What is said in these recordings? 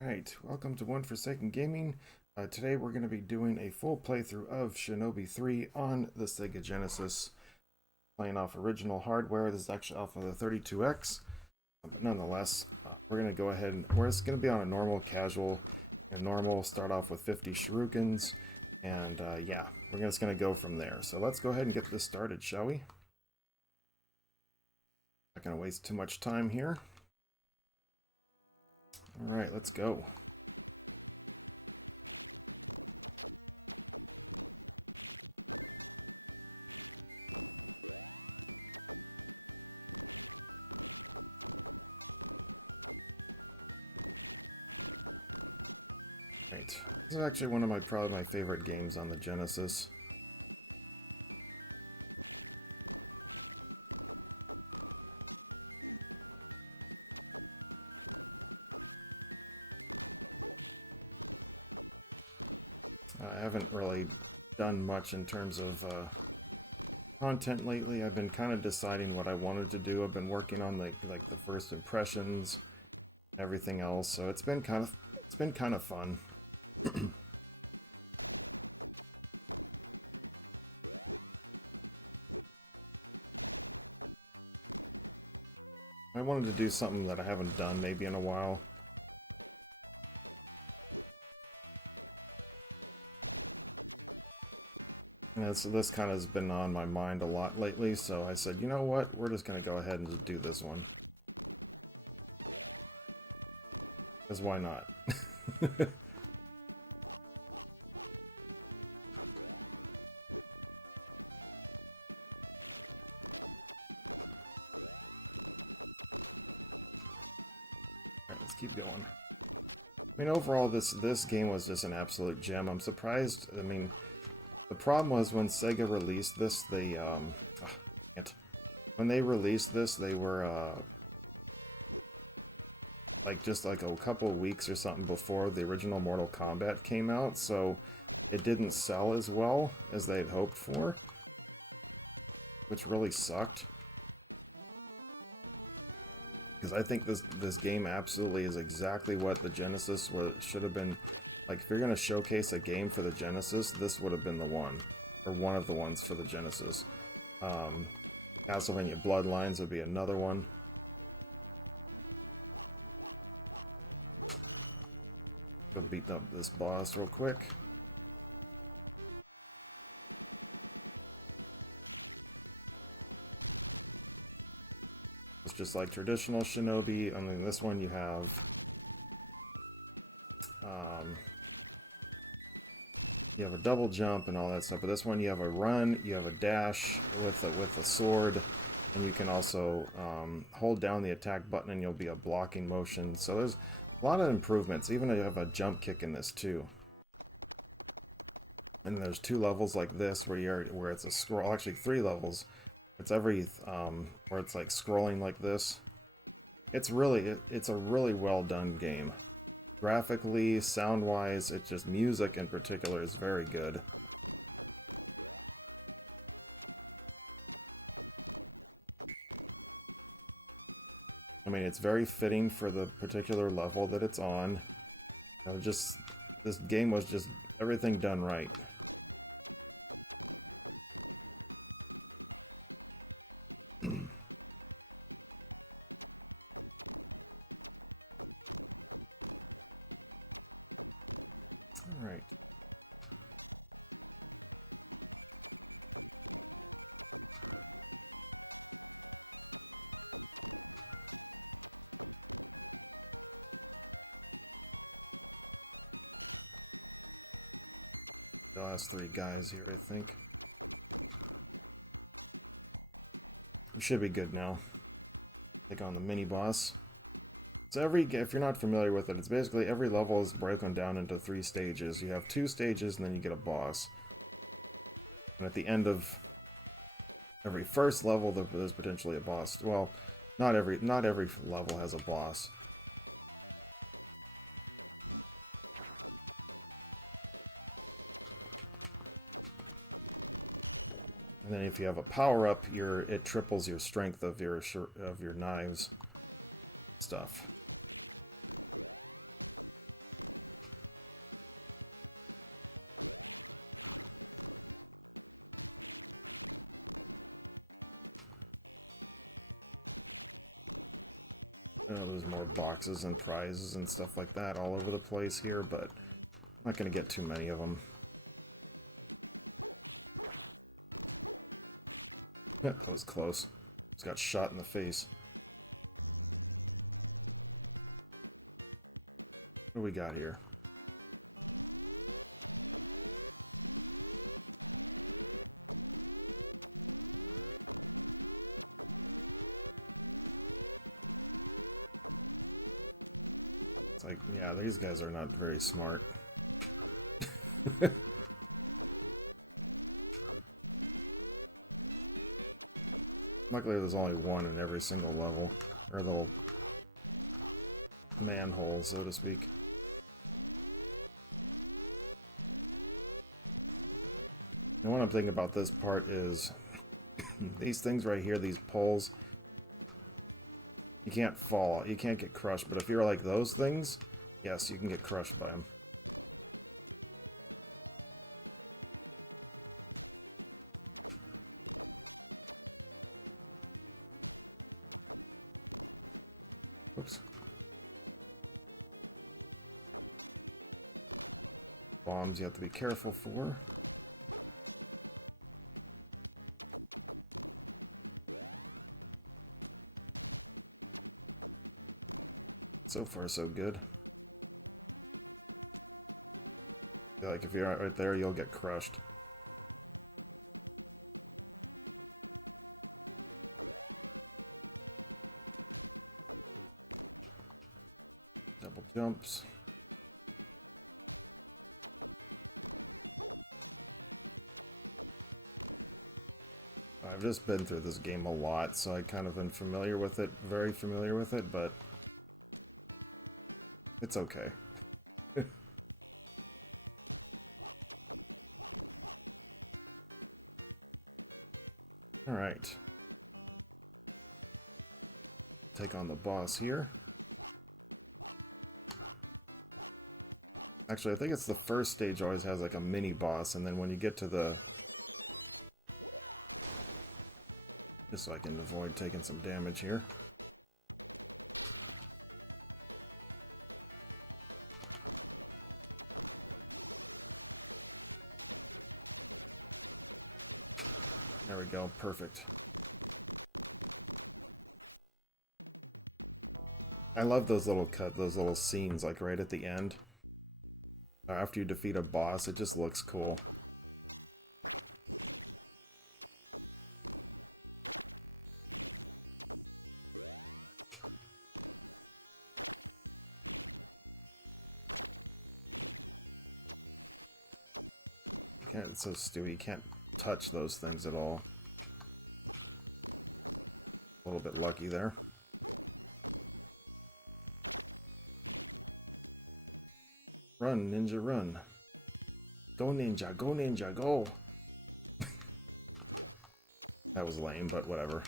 Alright, welcome to One Forsaken Gaming. Today we're going to be doing a full playthrough of Shinobi 3 on the Sega Genesis. Playing off original hardware. This is actually off of the 32X. But nonetheless, we're going to go ahead and we're just going to be on a normal, casual, and normal. Start off with 50 shurikens. And yeah, we're just going to go from there. So let's go ahead and get this started, shall we? Not going to waste too much time here. Alright, let's go. Right. This is actually one of probably my favorite games on the Genesis. I haven't really done much in terms of content lately. I've been kind of deciding what I wanted to do. I've been working on like the first impressions, everything else. So it's been kind of fun. I wanted to do something that I haven't done maybe in a while. And this kind of has been on my mind a lot lately, so I said, you know what, we're just going to go ahead and just do this one. Because why not? Alright, let's keep going. I mean, overall, this game was just an absolute gem. I'm surprised. I mean, the problem was when Sega released this, when they released this, they were like just like a couple of weeks or something before the original Mortal Kombat came out, so it didn't sell as well as they had hoped for, which really sucked. Because I think this game absolutely is exactly what the Genesis should have been. Like, if you're going to showcase a game for the Genesis, this would have been the one. Or one of the ones for the Genesis. Castlevania Bloodlines would be another one. Go beat up this boss real quick. It's just like traditional Shinobi. I mean, this one you have... you have a double jump and all that stuff, but this one you have a run, you have a dash with a sword, and you can also hold down the attack button and you'll be a blocking motion. So there's a lot of improvements. Even you have a jump kick in this too. And there's 2 levels like this where it's a scroll. Actually, 3 levels. It's every where it's like scrolling like this. It's a really well done game. Graphically, sound-wise, it's just music in particular is very good. I mean, it's very fitting for the particular level that it's on. You know, this game was just everything done right. Alright. The last 3 guys here, I think. We should be good now. Take on the mini boss. So if you're not familiar with it, it's basically every level is broken down into 3 stages. You have 2 stages and then you get a boss. And at the end of every first level, there's potentially a boss. Well, not every level has a boss. And then if you have a power-up, it triples your strength of your knives stuff. There's more boxes and prizes and stuff like that all over the place here, but I'm not going to get too many of them. That was close. Just got shot in the face. What do we got here? It's like, yeah, these guys are not very smart. Luckily, there's only one in every single level, or little manhole, so to speak. And what I'm thinking about this part is these things right here, these poles, you can't fall, you can't get crushed, but if you're like those things, yes, you can get crushed by them. Oops. Bombs you have to be careful for. So far, so good. I feel like if you're right there, you'll get crushed. Double jumps. I've just been through this game a lot, so I kind of been familiar with it, very familiar with it, but it's okay. Alright. Take on the boss here. Actually, I think it's the first stage always has like a mini boss, and then when you get to the... Just so I can avoid taking some damage here. There we go, perfect. I love those little scenes, like right at the end. After you defeat a boss, it just looks cool. It's so stupid, you can't touch those things at all. A little bit lucky there. Run, ninja, run. Go, ninja, go, ninja, go. That was lame, but whatever.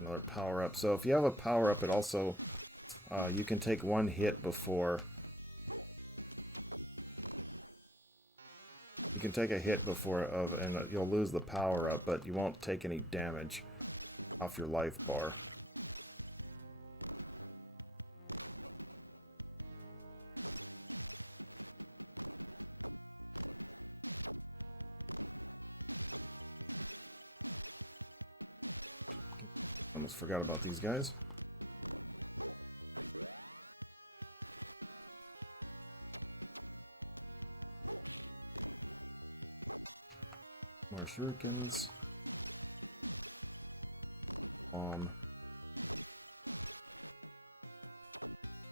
Another power-up. So if you have a power-up, it also... you can take one hit before... You can take a hit before and you'll lose the power-up, but you won't take any damage off your life bar. Almost forgot about these guys. More shurikens. Bomb.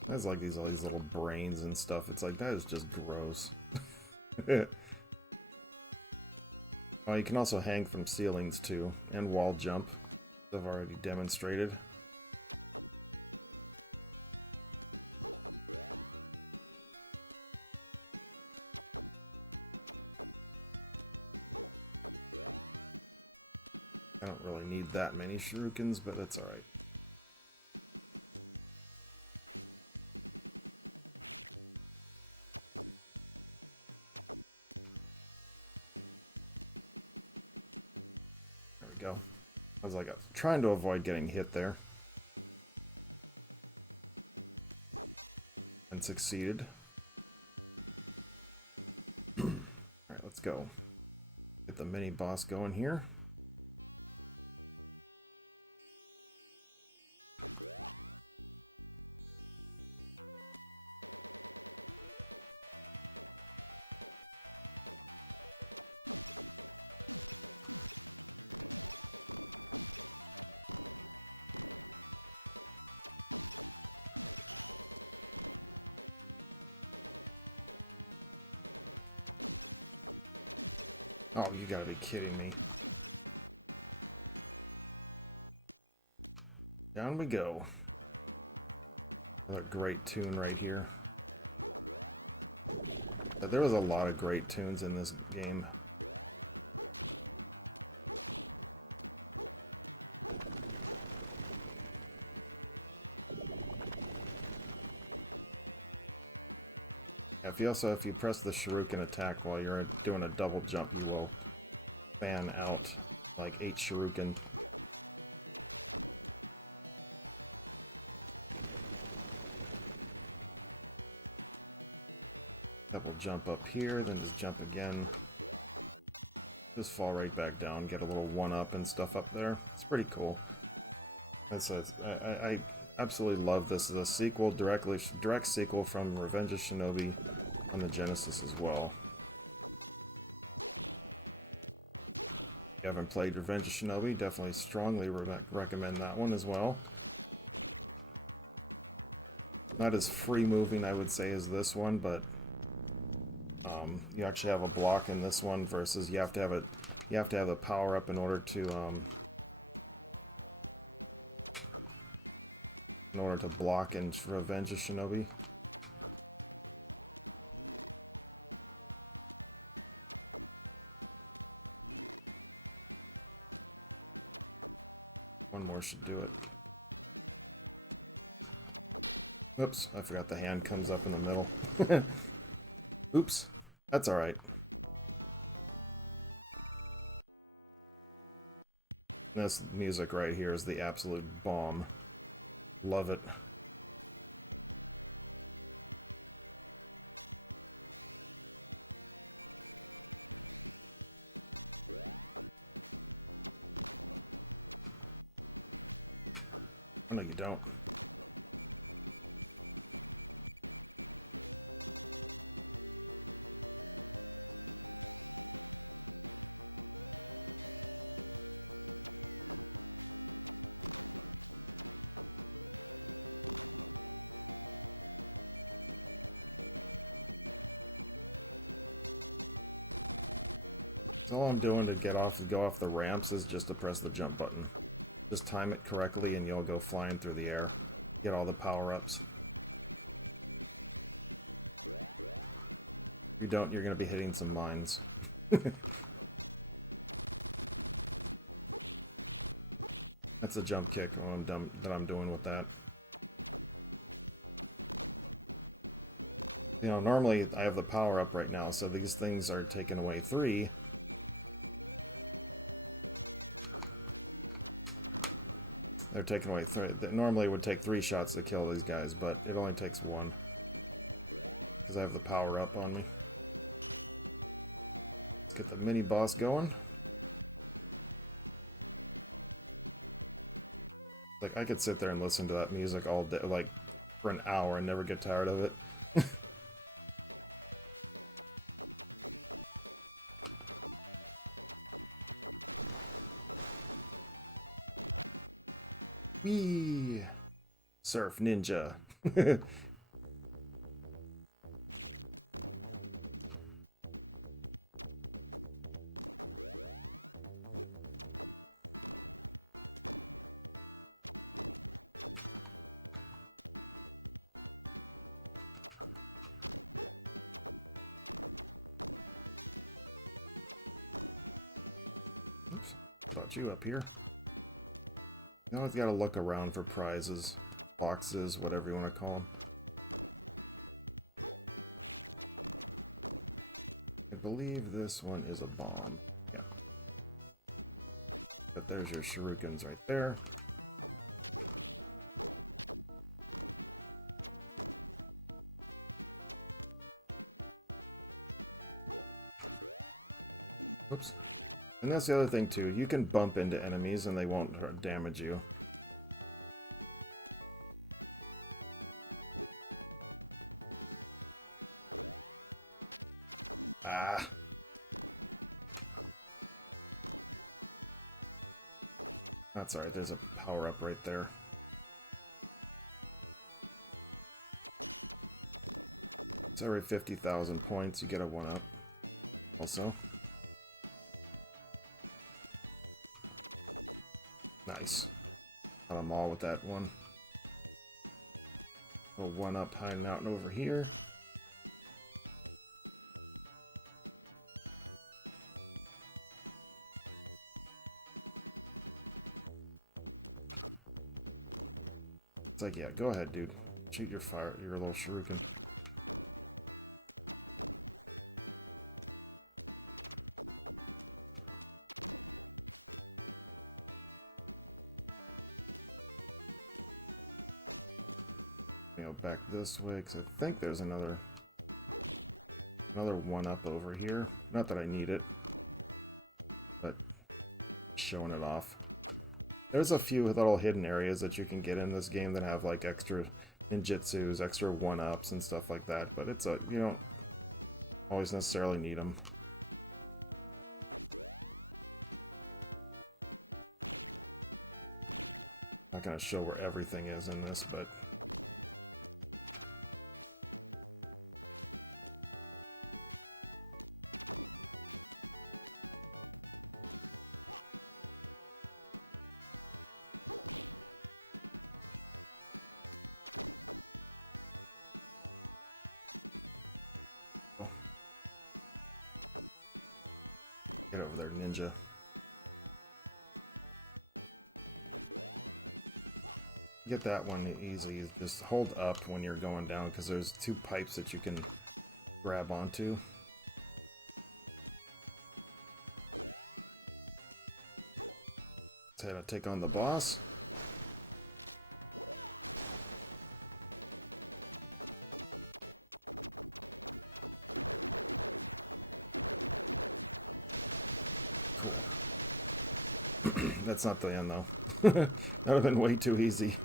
That's like all these little brains and stuff. It's like, that is just gross. Oh, you can also hang from ceilings too, and wall jump. I've already demonstrated. I don't really need that many shurikens, but that's alright. There we go. I was like trying to avoid getting hit there. And succeeded. Alright, let's go. Get the mini boss going here. Oh, you gotta be kidding me. Down we go. Another great tune right here. But there was a lot of great tunes in this game. If you press the shuriken attack while you're doing a double jump, you will fan out like 8 shuriken. Double jump up here, then just jump again. Just fall right back down, get a little 1-up and stuff up there. It's pretty cool. I absolutely love this. It's a sequel, direct sequel from Revenge of Shinobi on the Genesis as well. If you haven't played Revenge of Shinobi, definitely strongly recommend that one as well. Not as free moving, I would say, as this one, but you actually have a block in this one versus you have to have a power up in order to block in Revenge of Shinobi. One more should do it. Oops, I forgot the hand comes up in the middle. Oops, that's alright. This music right here is the absolute bomb. Love it. Oh, no, you don't. So all I'm doing to go off the ramps is just to press the jump button. Just time it correctly and you'll go flying through the air. Get all the power-ups. If you don't, you're going to be hitting some mines. That's a jump kick that I'm doing with that. You know, normally I have the power up right now, so these things are taking away 3. They're taking away 3. Normally it would take 3 shots to kill these guys, but it only takes 1. Because I have the power up on me. Let's get the mini boss going. Like, I could sit there and listen to that music all day, like, for an hour and never get tired of it. Whee! Surf Ninja. Oops, brought you up here. You always gotta look around for prizes, boxes, whatever you want to call them. I believe this one is a bomb. Yeah. But there's your shurikens right there. Oops. And that's the other thing too. You can bump into enemies and they won't damage you. Ah. That's alright, there's a power-up right there. So every 50,000 points, you get a 1-up. Also. Nice. Got them all with that one. A 1-up hiding out over here. It's like, yeah, go ahead, dude. Shoot your little shuriken. You know, back this way, because I think there's another 1-up over here. Not that I need it, but showing it off. There's a few little hidden areas that you can get in this game that have like extra ninjutsus, extra 1-ups and stuff like that, but you don't always necessarily need them. Not going to show where everything is in this, but get over there, ninja. Get that one easily. Just hold up when you're going down, because there's 2 pipes that you can grab onto. Let's head to take on the boss. Cool. That's not the end, though. That would have been way too easy.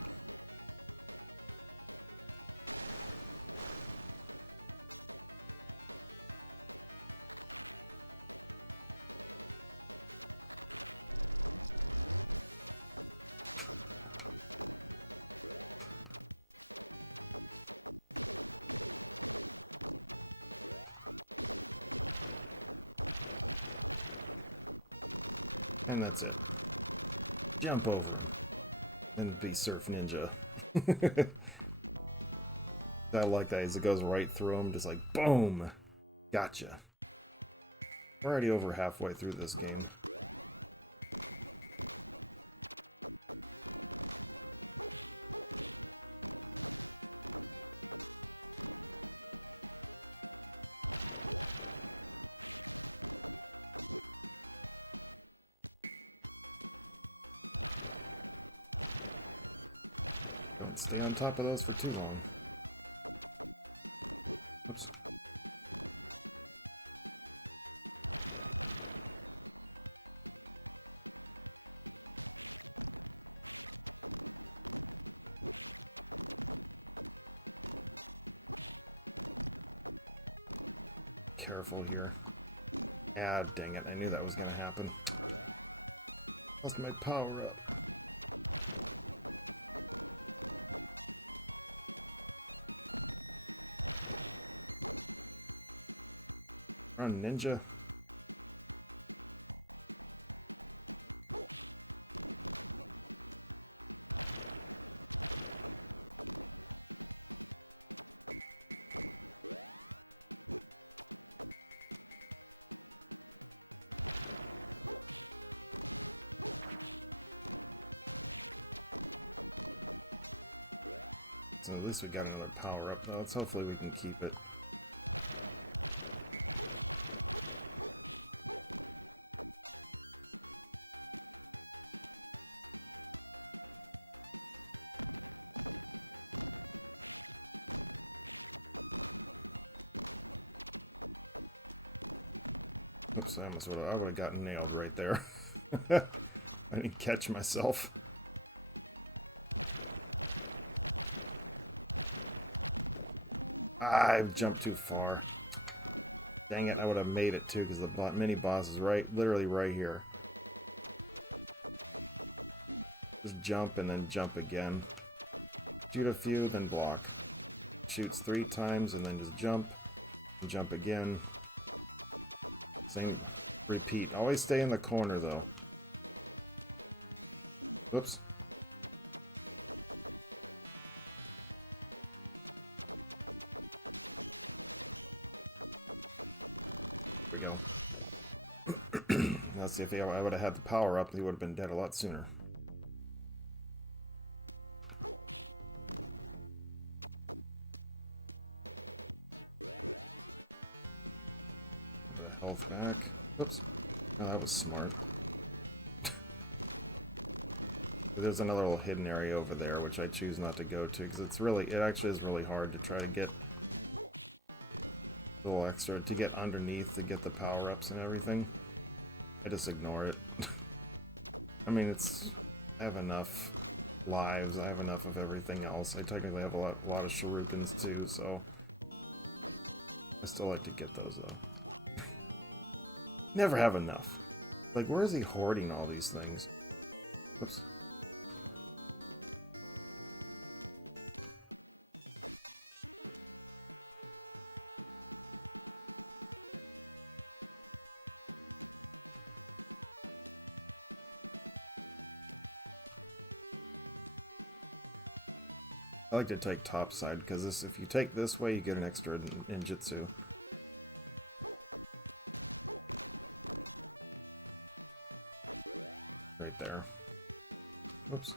And that's it. Jump over him. And be Surf Ninja. I like that as it goes right through him, just like boom! Gotcha. We're already over halfway through this game. Don't stay on top of those for too long. Oops. Careful here. Ah, dang it. I knew that was going to happen. Lost my power up. Run, ninja. So at least we got another power up, though. Let's hopefully we can keep it. Oops, I would have gotten nailed right there. I didn't catch myself. I've jumped too far. Dang it, I would have made it too, because the mini boss is literally right here. Just jump and then jump again. Shoot a few, then block. Shoots 3 times and then just jump. And jump again. Same, repeat. Always stay in the corner though. Whoops. There we go. Let's see, if I would have had the power up, he would have been dead a lot sooner. The health back. Oops. Oh, that was smart. There's another little hidden area over there, which I choose not to go to, because it actually is really hard to try to get a little extra, to get underneath, to get the power-ups and everything. I just ignore it. I mean, I have enough lives, I have enough of everything else. I technically have a lot of shurikens too, so I still like to get those though. Never have enough. Like, where is he hoarding all these things? Oops. I like to take top side, because if you take this way, you get an extra ninjutsu. Right there. Whoops.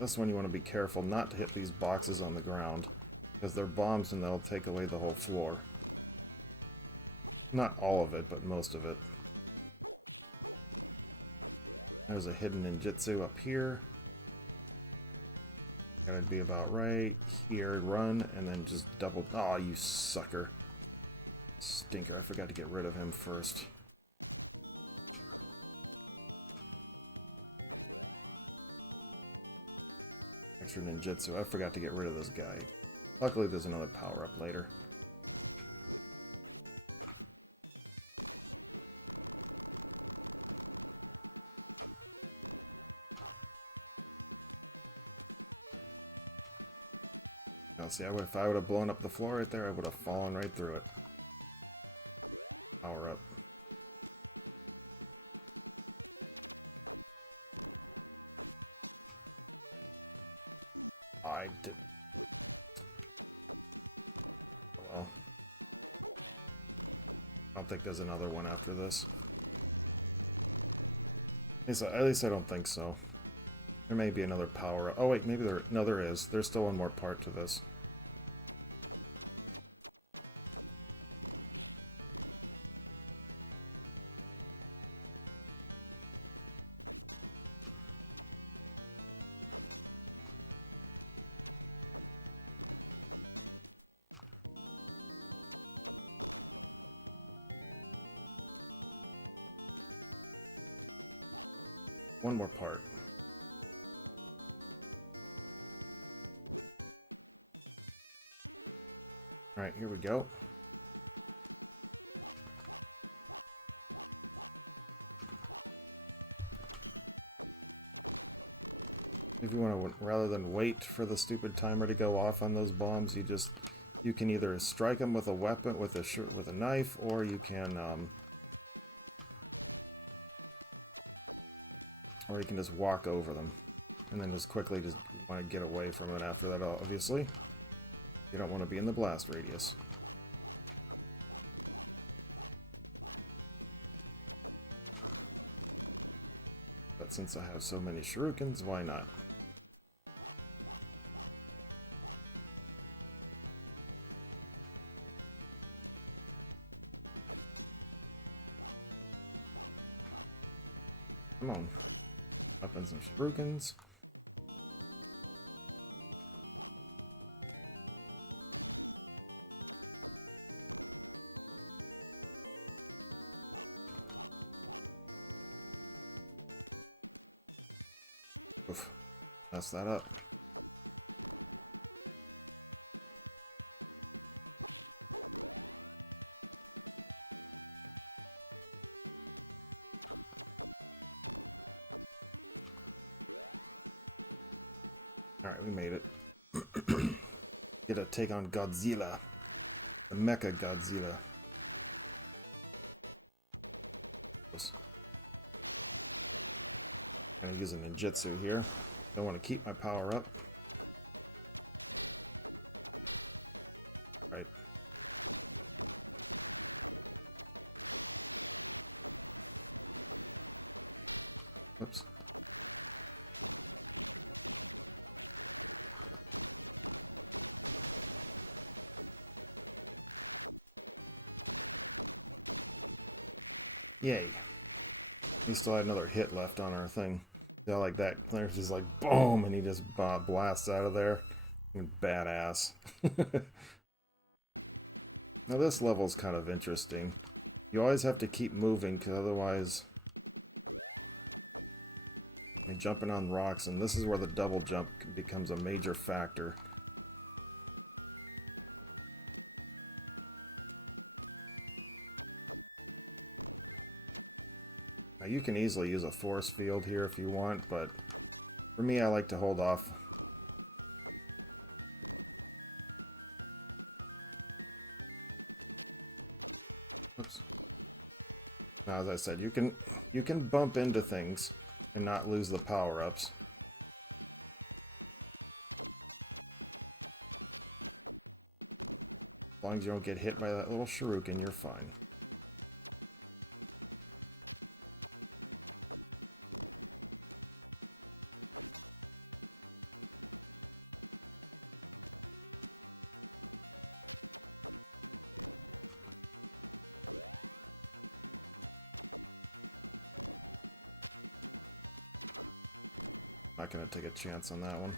This one you want to be careful not to hit these boxes on the ground, because they're bombs and they'll take away the whole floor. Not all of it, but most of it. There's a hidden ninjutsu up here. Gotta be about right here. Run, and then just double... Aw, you sucker. Stinker, I forgot to get rid of him first. Extra ninjutsu. I forgot to get rid of this guy. Luckily, there's another power-up later. Now, see, if I would have blown up the floor right there, I would have fallen right through it. Power up. I did. Well, I don't think there's another one after this. At least I don't think so. There may be another power. Oh wait, maybe there. No, there is. There's still one more part to this. One more part. Alright, here we go. If you want to, rather than wait for the stupid timer to go off on those bombs, you can either strike them with a weapon, with a knife, or you can just walk over them, and then just quickly just want to get away from it after that, obviously. You don't want to be in the blast radius. But since I have so many shurikens, why not? Come on. Up in some shurikens. Oof. Mess that up. Alright, we made it. Get a take on Godzilla. The Mecha Godzilla. Gonna use a ninjutsu here. Don't want to keep my power up. Right. Oops. Yay. We still had another hit left on our thing. Yeah, like that. There's just like boom, and he just blasts out of there. Badass. Now this level's kind of interesting. You always have to keep moving, because otherwise you're jumping on rocks, and this is where the double jump becomes a major factor. Now you can easily use a force field here if you want, but for me I like to hold off. Oops. Now as I said, you can bump into things and not lose the power-ups. As long as you don't get hit by that little shuriken, you're fine. Not gonna take a chance on that one.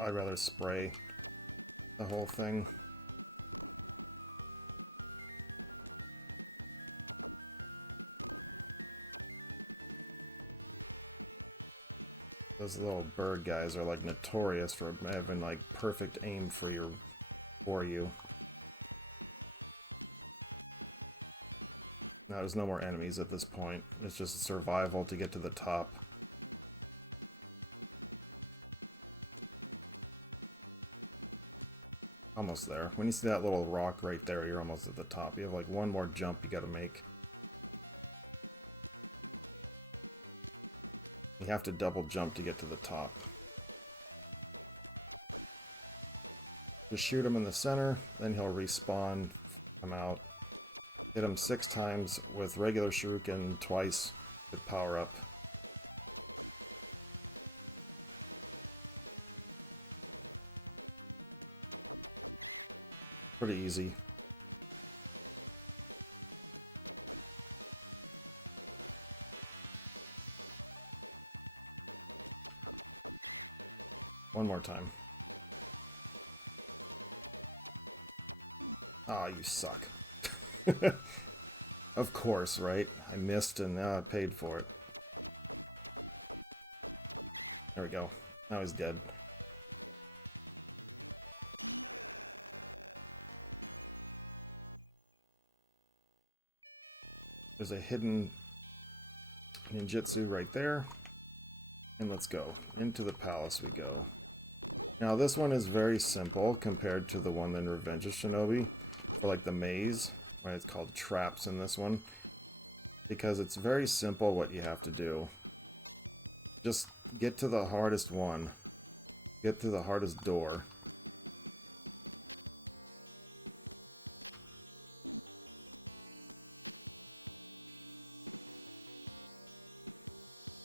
I'd rather spray the whole thing. Those little bird guys are like notorious for having like perfect aim for you. Now there's no more enemies at this point. It's just survival to get to the top. Almost there. When you see that little rock right there, you're almost at the top. You have like one more jump you gotta make. You have to double jump to get to the top. Just shoot him in the center, then he'll respawn, come out. Hit him 6 times with regular shuriken, twice with power up. Pretty easy. One more time. Ah, you suck. Of course, right? I missed and now I paid for it. There we go. Now he's dead. There's a hidden ninjutsu right there. And let's go. Into the palace we go. Now this one is very simple compared to the one in Revenge of Shinobi. For like the maze, right? It's called traps in this one. Because it's very simple what you have to do. Just get to the hardest one. Get to the hardest door.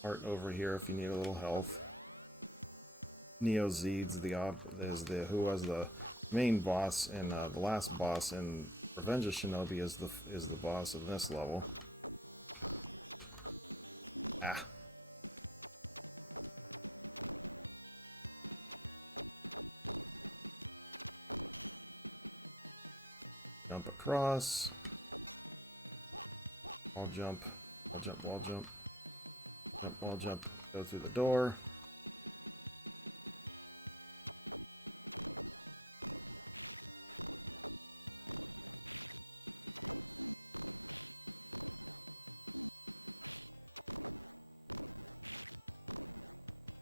Heart over here if you need a little health. Neo Zeed's who was the main boss and the last boss in Revenge of Shinobi is the boss of this level. Ah. Jump across. Wall jump. Wall jump, wall jump. Jump, wall jump. Go through the door.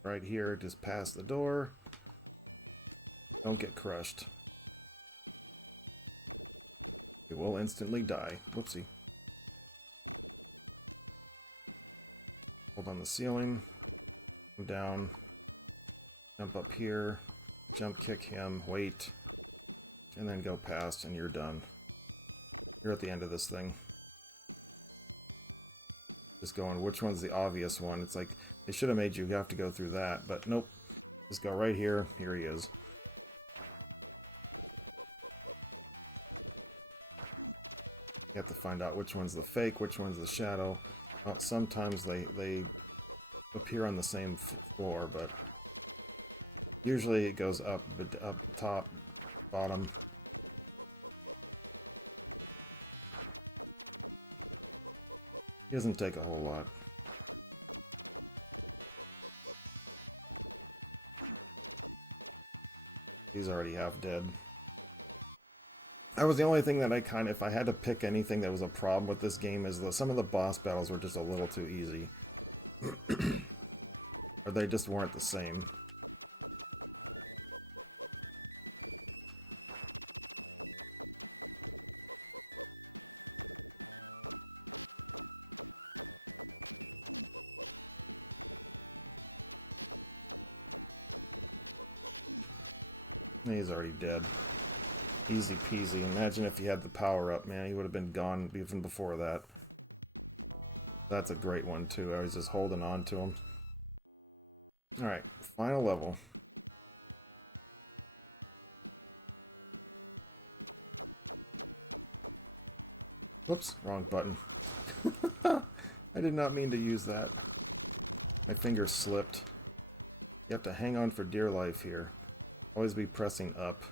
Right here, just past the door. Don't get crushed. You will instantly die. Whoopsie. Hold on the ceiling. Come down. Jump up here. Jump kick him. Wait. And then go past and you're done. You're at the end of this thing. Just going, which one's the obvious one? It's like, they should have made you have to go through that, but nope. Just go right here. Here he is. You have to find out which one's the fake, which one's the shadow. Sometimes they appear on the same floor, but usually it goes up, top, bottom. He doesn't take a whole lot. He's already half dead. That was the only thing that if I had to pick anything that was a problem with this game, is that some of the boss battles were just a little too easy. Or they just weren't the same. He's already dead. Easy peasy. Imagine if he had the power up, man. He would have been gone even before that. That's a great one, too. I was just holding on to him. Alright, final level. Whoops, wrong button. I did not mean to use that. My finger slipped. You have to hang on for dear life here. Always be pressing up.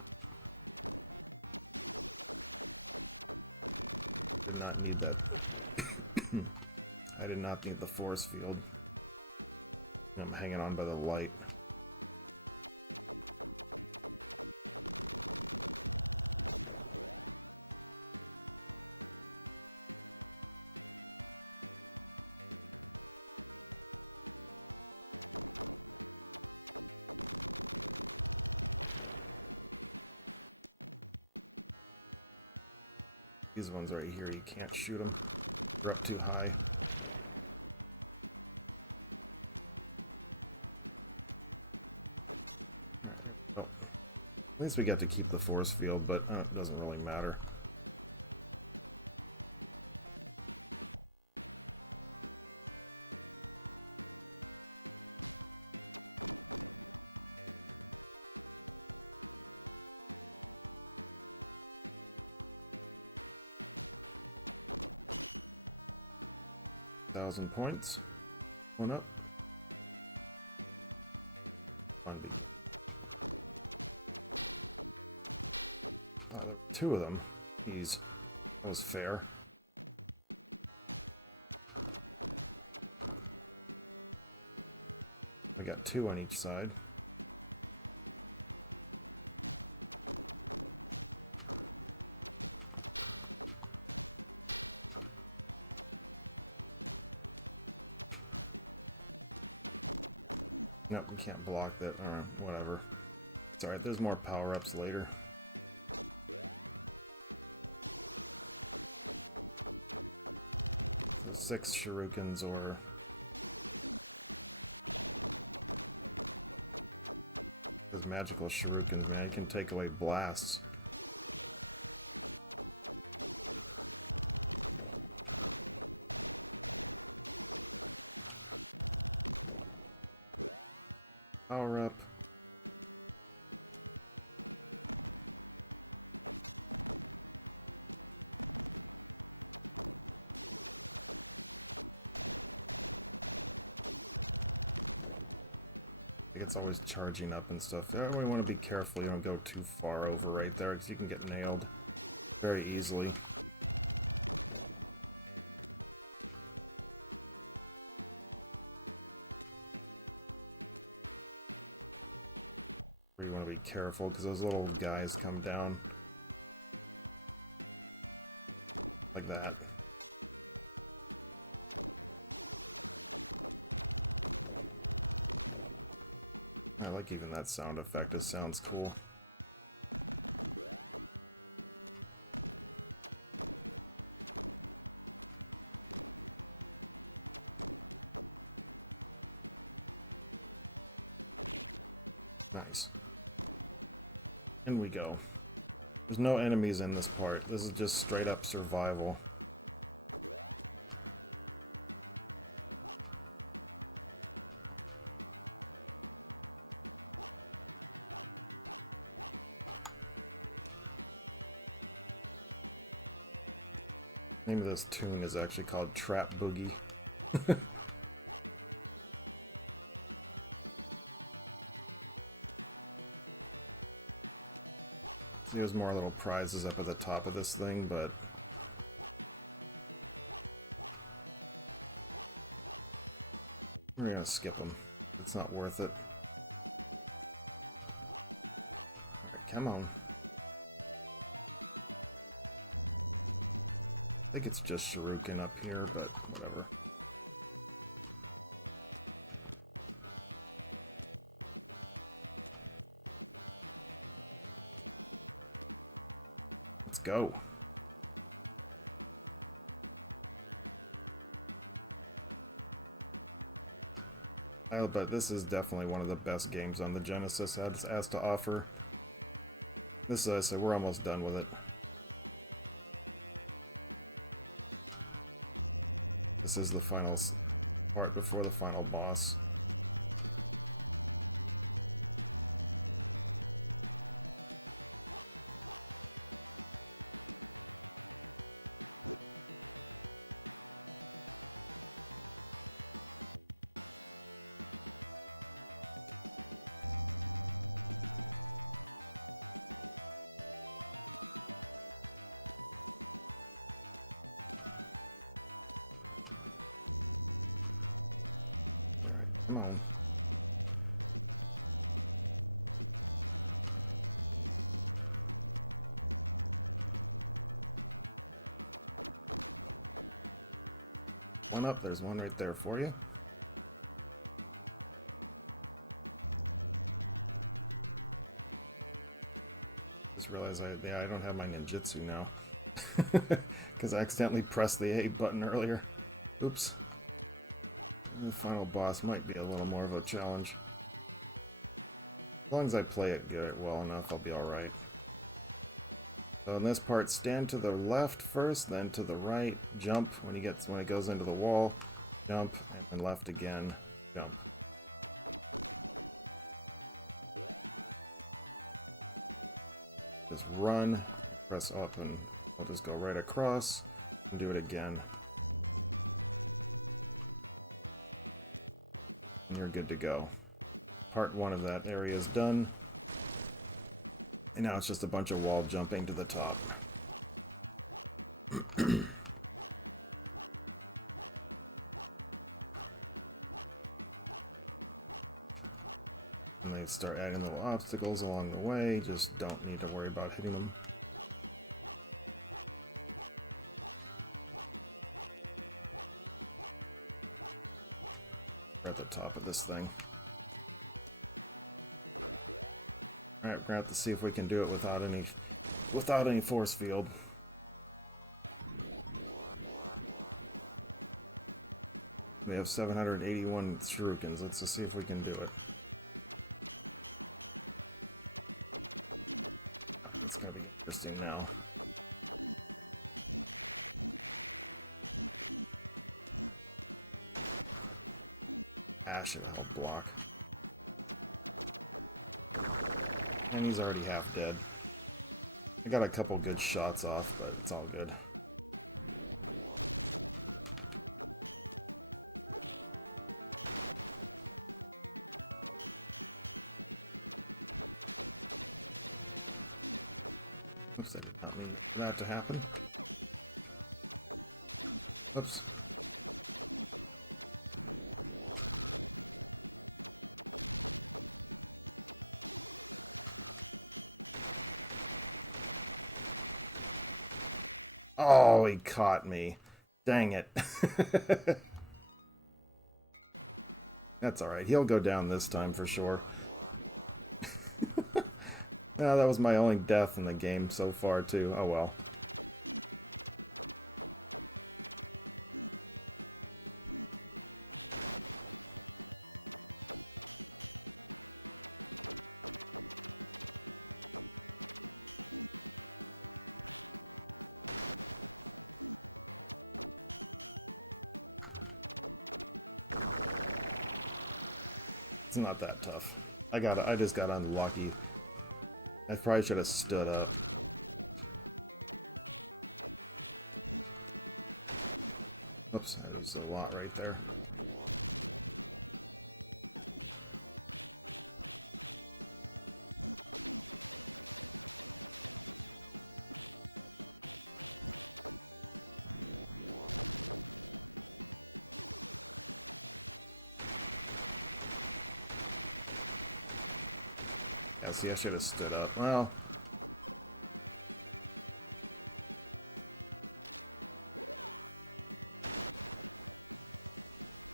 Did not need that. I did not need the force field. I'm hanging on by the light. These ones right here, you can't shoot them. They're up too high. All right. Oh. At least we got to keep the force field, but it doesn't really matter. $1,000 points. One up. Fun begin. Oh, there were two of them. Jeez. That was fair. We got two on each side. Nope, we can't block that, or whatever. It's alright, there's more power-ups later. So 6 shurikens, or... those magical shurikens, man, you can take away blasts. Power up. It's always charging up and stuff. We want to be careful you don't go too far over right there because you can get nailed. very easily. Where you want to be careful because those little guys come down like that. I like even that sound effect. It sounds cool. Nice. In we go. There's no enemies in this part. This is just straight up survival. The name of this tune is actually called Trap Boogie. There's more little prizes up at the top of this thing, but we're gonna skip them. It's not worth it. Alright, come on. I think it's just Shuriken up here, but whatever. Let's go. But this is definitely one of the best games on the Genesis has to offer. This, I said, we're almost done with it. This is the final part before the final boss. Come on. One up, there's one right there for you. Just realized I don't have my ninjutsu now. Because I accidentally pressed the A button earlier. Oops. The final boss might be a little more of a challenge. As long as I play it well enough, I'll be alright. So in this part, stand to the left first, then to the right, jump when it goes into the wall, jump, and then left again, jump. Just run, press up, and I'll just go right across and do it again. And you're good to go. Part 1 of that area is done. And now it's just a bunch of wall jumping to the top. And they start adding little obstacles along the way. Just don't need to worry about hitting them. We're at the top of this thing. Alright, we're gonna have to see if we can do it without any force field. We have 781 shurikens. Let's just see if we can do it. It's gonna be interesting now. Should have held block. And he's already half dead. I got a couple good shots off, but it's all good. Oops, I did not mean for that to happen. Oops. Oh, he caught me. Dang it. That's alright. He'll go down this time for sure. No, that was my only death in the game so far, too. Oh well. It's not that tough. I just got unlucky. I probably should have stood up. Oops, I used a lot right there. Yeah, see, I should have stood up. Well,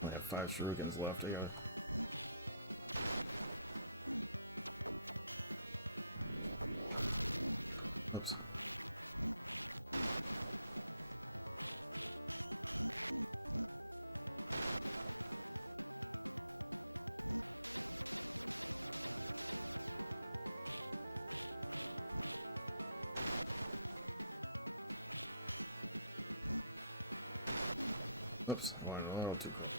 I only have 5 shurikens left. I gotta... Oops. Oops, I went a little too close.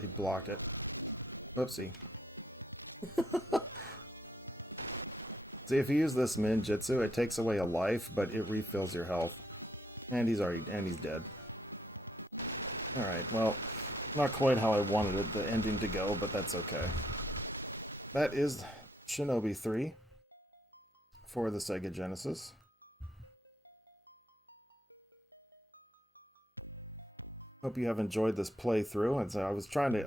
He blocked it. Whoopsie. See, if you use this ninjutsu, it takes away a life, but it refills your health. And he's dead. Alright, well, not quite how I wanted it, the ending to go, but that's okay. That is Shinobi 3 for the Sega Genesis. Hope you have enjoyed this playthrough. And so I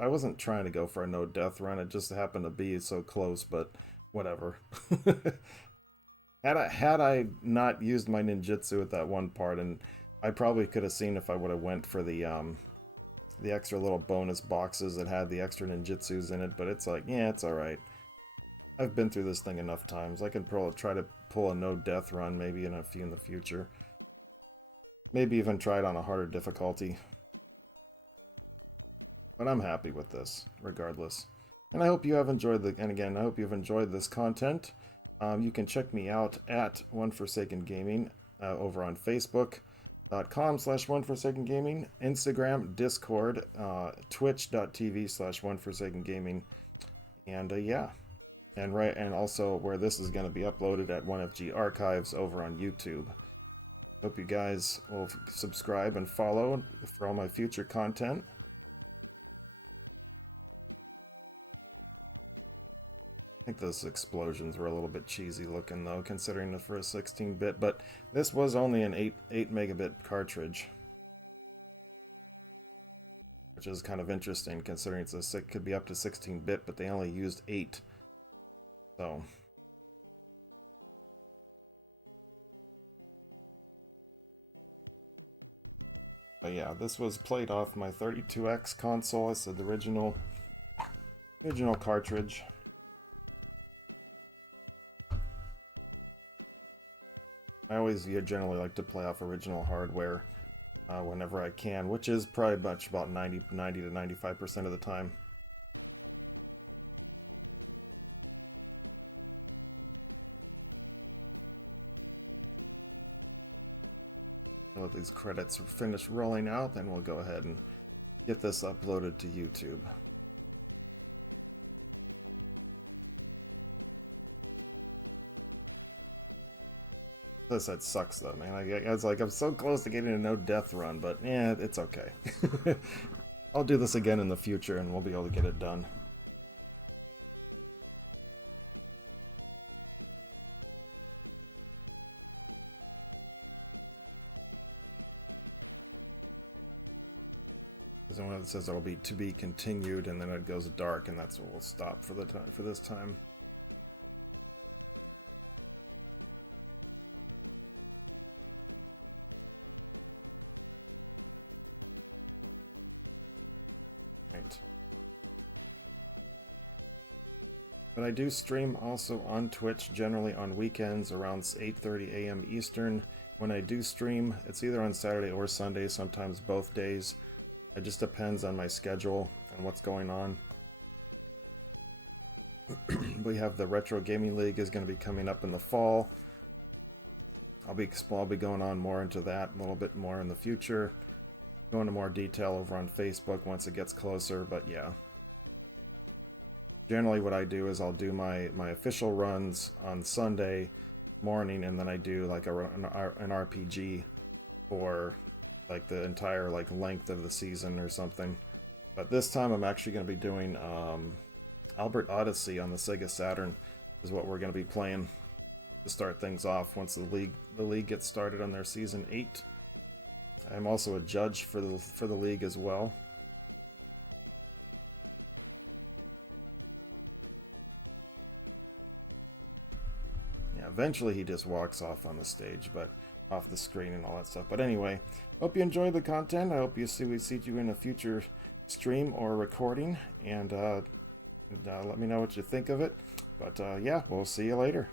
wasn't trying to go for a no death run. It just happened to be so close, but whatever. Had I not used my ninjutsu at that one part, and I probably could have seen if I would have went for the extra little bonus boxes that had the extra ninjutsus in it, but it's like, yeah, it's alright. I've been through this thing enough times. I can probably try to pull a no death run maybe in a few in the future. Maybe even try it on a harder difficulty. But I'm happy with this, regardless. And I hope you have enjoyed I hope you've enjoyed this content. You can check me out at One Forsaken Gaming over on Facebook.com/OneForsakenGaming, Instagram, Discord, Twitch.tv/OneForsakenGaming, and yeah, and also where this is going to be uploaded at 1FG Archives over on YouTube. Hope you guys will subscribe and follow for all my future content. I think those explosions were a little bit cheesy looking though, considering it for a 16-bit, but this was only an 8 megabit cartridge, which is kind of interesting considering it could be up to 16-bit, but they only used 8. So but yeah, this was played off my 32X console. I said the original cartridge. I always generally like to play off original hardware whenever I can, which is probably about 90 to 95% of the time. I'll let these credits finish rolling out, then we'll go ahead and get this uploaded to YouTube. That sucks though, man. I was like, I'm so close to getting a no death run, but yeah, it's okay. I'll do this again in the future and we'll be able to get it done. Because when it says it'll be to be continued, and then it goes dark, and that's what we'll stop for the time for this time. Right. But I do stream also on Twitch, generally on weekends around 8:30 a.m. Eastern. When I do stream, it's either on Saturday or Sunday, sometimes both days. It just depends on my schedule and what's going on. We have the Retro Gaming League is going to be coming up in the fall. I'll be going on more into that a little bit more in the future. Go into more detail over on Facebook once it gets closer, but yeah. Generally what I do is I'll do my official runs on Sunday morning, and then I do like an RPG for like the entire like length of the season or something. But this time I'm actually going to be doing Albert Odyssey on the Sega Saturn is what we're going to be playing to start things off once the league gets started on their season 8. I'm also a judge for the league as well. Yeah, eventually he just walks off on the stage, but off the screen and all that stuff. But anyway, hope you enjoyed the content. I hope we see you in a future stream or recording, and let me know what you think of it. But yeah, we'll see you later.